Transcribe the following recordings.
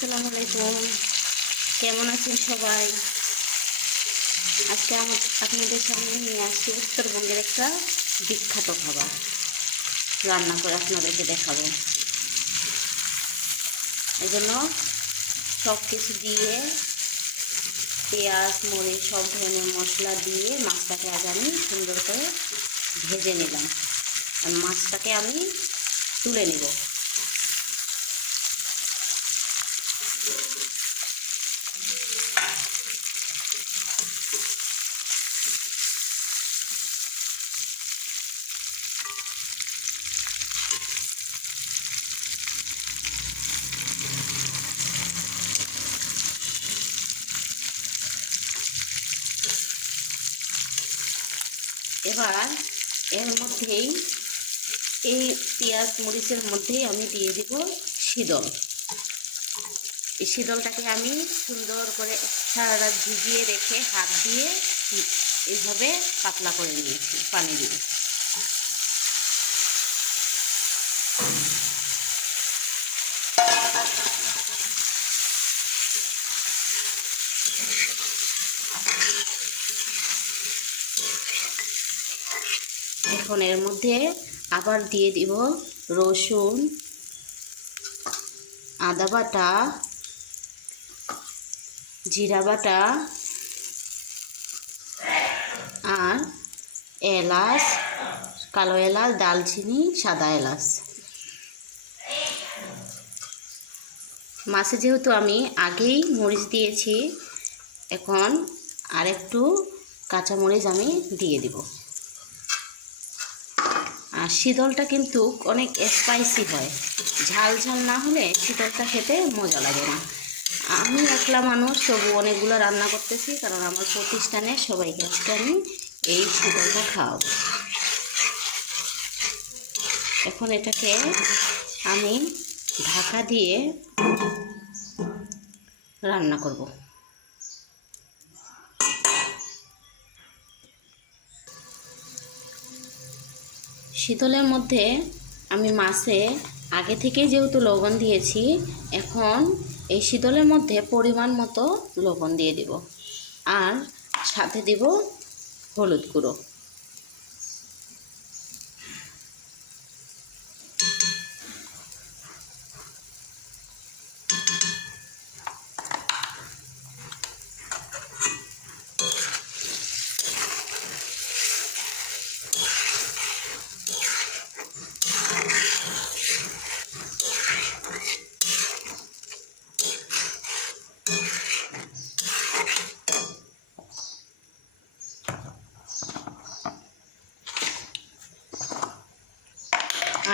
আসসালামু আলাইকুম, কেমন আছেন সবাই? আজকে আপনাদের সামনে নিয়ে আসছি উত্তরবঙ্গের একটা বিখ্যাত খাবার রান্না করে আপনাদেরকে দেখাবো। এই জন্য সব কিছু দিয়ে পেঁয়াজ মরিচ সব ধরনের মশলা দিয়ে মাছটাকে আজ আমি সুন্দর করে ভেজে নিলাম। আর মাছটাকে আমি তুলে নেব। এবার এর মধ্যেই এই পেঁয়াজ মরিচের মধ্যেই আমি দিয়ে দিব শীতল। এই শীতলটাকে আমি সুন্দর করে সারা রাত ভিজিয়ে রেখে হাত দিয়ে এইভাবে পাতলা করে নিয়েছি পানি দিয়ে। এখন এর মধ্যে আবার দিয়ে দিব রসুন, আদা বাটা, জিরা বাটা আর এলাচ, কালো এলাচ, দালচিনি, সাদা এলাচ। মাছে যেহেতু আমি আগেই মরিচ দিয়েছি, এখন আরেকটু কাঁচামরিচ আমি দিয়ে দিব। আর শীতলটা কিন্তু অনেক স্পাইসি হয়, ঝাল ঝাল না হলে শীতলটা খেতে মজা লাগে না। আমি একলা মানুষ, তবু অনেকগুলো রান্না করতেছি, কারণ আমার প্রতিষ্ঠানে সবাইকে আজকে আমি এই শীতলটা খাওয়াবো। এখন এটাকে আমি ঢাকা দিয়ে রান্না করব। শীতলের মধ্যে আমি মাছে আগে থেকে যেহেতু লবণ দিয়েছি, এখন এই শীতলের মধ্যে পরিমাণ মতো লবণ দিয়ে দিব আর সাথে দিব হলুদ গুঁড়ো।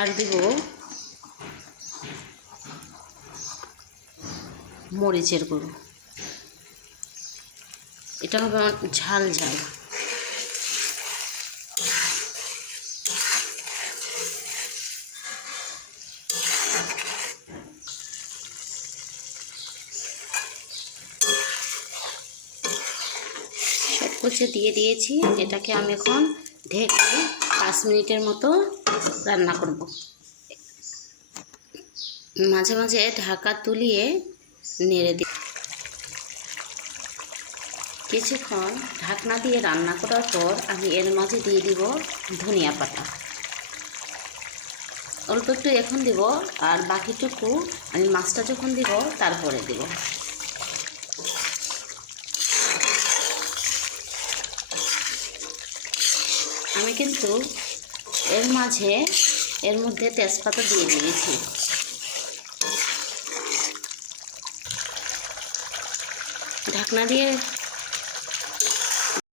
আর দিব মরিচের গুঁড়ো। এটা হবে আমার ঝাল ঝাল। সব কিছু দিয়ে দিয়েছি, এটাকে আমি এখন ঢেকে 5 মিনিটের মতো রান্না করব। মাঝে মাঝে ঢাকা তুলিয়ে নেড়ে দিই। কিছুক্ষণ ঢাকনা দিয়ে রান্না করার পর আমি এর মাঝে দিয়ে দিব ধনিয়া পাতা। অল্প একটু এখন দিব, আর বাকিটুকু আমি মাছটা যখন দিব তারপরে দিব। আমি কিন্তু এর মধ্যে তেজপাতা দিয়ে দিয়েছি। ঢাকনা দিয়ে